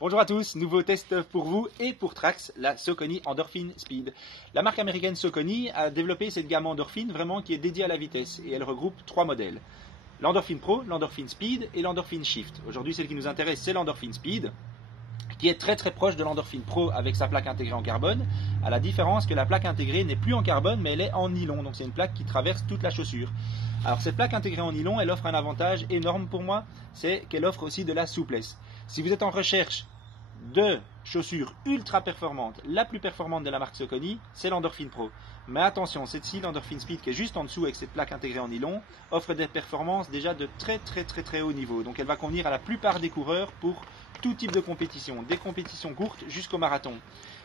Bonjour à tous, nouveau test pour vous et pour Trax, la Saucony Endorphin Speed. La marque américaine Saucony a développé cette gamme Endorphin vraiment qui est dédiée à la vitesse et elle regroupe trois modèles. L'Endorphin Pro, l'Endorphin Speed et l'Endorphin Shift. Aujourd'hui, celle qui nous intéresse, c'est l'Endorphin Speed, qui est très proche de l'Endorphin Pro avec sa plaque intégrée en carbone, à la différence que la plaque intégrée n'est plus en carbone mais elle est en nylon, donc c'est une plaque qui traverse toute la chaussure. Alors cette plaque intégrée en nylon, elle offre un avantage énorme pour moi, c'est qu'elle offre aussi de la souplesse. Si vous êtes en recherche de chaussures ultra performantes, la plus performante de la marque Saucony, c'est l'Endorphin Pro. Mais attention, cette-ci, l'Endorphin Speed, qui est juste en dessous avec cette plaque intégrée en nylon, offre des performances déjà de très haut niveau. Donc elle va convenir à la plupart des coureurs pour tout type de compétition, des compétitions courtes jusqu'au marathon.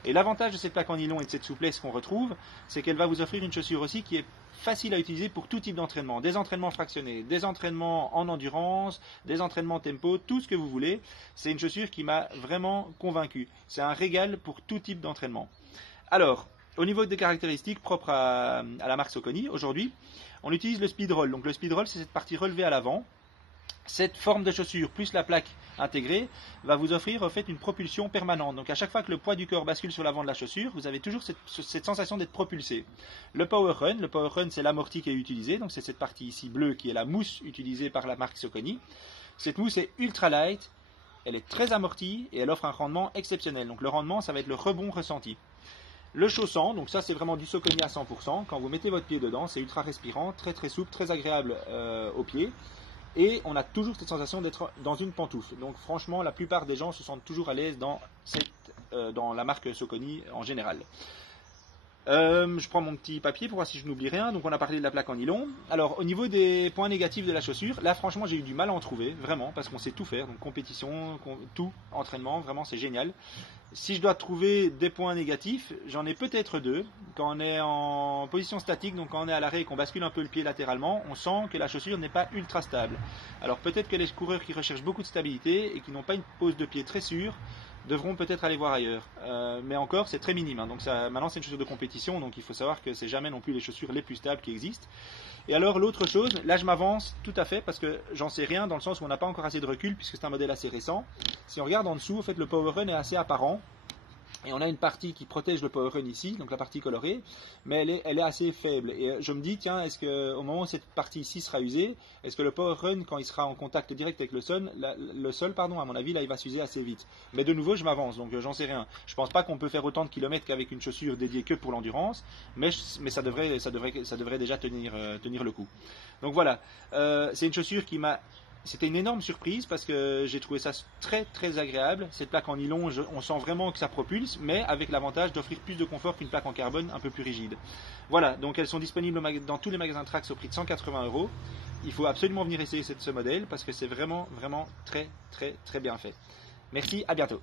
Et l'avantage de cette plaque en nylon et de cette souplesse qu'on retrouve, c'est qu'elle va vous offrir une chaussure aussi qui est facile à utiliser pour tout type d'entraînement. Des entraînements fractionnés, des entraînements en endurance, des entraînements tempo, tout ce que vous voulez. C'est une chaussure qui m'a vraiment convaincu. C'est un régal pour tout type d'entraînement. Alors, au niveau des caractéristiques propres à la marque Saucony, aujourd'hui, on utilise le speed roll. Donc le speed roll, c'est cette partie relevée à l'avant. Cette forme de chaussure plus la plaque intégrée va vous offrir en fait une propulsion permanente. Donc à chaque fois que le poids du corps bascule sur l'avant de la chaussure, vous avez toujours cette sensation d'être propulsé. Le Power Run, c'est l'amorti qui est utilisé. Donc c'est cette partie ici bleue qui est la mousse utilisée par la marque Saucony. Cette mousse est ultra light, elle est très amortie et elle offre un rendement exceptionnel. Donc le rendement, ça va être le rebond ressenti. Le chaussant, donc ça c'est vraiment du Saucony à 100%. Quand vous mettez votre pied dedans, c'est ultra respirant, très souple, très agréable au pied. Et on a toujours cette sensation d'être dans une pantoufle. Donc franchement, la plupart des gens se sentent toujours à l'aise dans la marque Saucony en général. Je prends mon petit papier pour voir si je n'oublie rien. Donc on a parlé de la plaque en nylon. Alors au niveau des points négatifs de la chaussure, là franchement j'ai eu du mal à en trouver, vraiment, parce qu'on sait tout faire. Donc compétition, tout, entraînement, vraiment c'est génial. Si je dois trouver des points négatifs, j'en ai peut-être deux. Quand on est en position statique, donc quand on est à l'arrêt et qu'on bascule un peu le pied latéralement, on sent que la chaussure n'est pas ultra stable. Alors peut-être que les coureurs qui recherchent beaucoup de stabilité et qui n'ont pas une pose de pied très sûre, devront peut-être aller voir ailleurs. Mais encore, c'est très minime. Hein. Donc maintenant, c'est une chaussure de compétition, donc il faut savoir que c'est jamais non plus les chaussures les plus stables qui existent. Et alors, l'autre chose, là je m'avance tout à fait parce que j'en sais rien dans le sens où on n'a pas encore assez de recul puisque c'est un modèle assez récent. Si on regarde en dessous, en fait, le Power Run est assez apparent. Et on a une partie qui protège le Power Run ici, donc la partie colorée, mais elle est assez faible. Et je me dis, tiens, est-ce qu'au moment où cette partie ici sera usée, est-ce que le Power Run, quand il sera en contact direct avec le sol, à mon avis, là, il va s'user assez vite. Mais de nouveau, je m'avance, donc j'en sais rien. Je pense pas qu'on peut faire autant de kilomètres qu'avec une chaussure dédiée que pour l'endurance, mais ça devrait déjà tenir le coup. Donc voilà, c'est une chaussure qui m'a... C'était une énorme surprise parce que j'ai trouvé ça très agréable. Cette plaque en nylon, on sent vraiment que ça propulse, mais avec l'avantage d'offrir plus de confort qu'une plaque en carbone un peu plus rigide. Voilà, donc elles sont disponibles dans tous les magasins Trax au prix de 180 €. Il faut absolument venir essayer ce modèle parce que c'est vraiment très bien fait. Merci, à bientôt.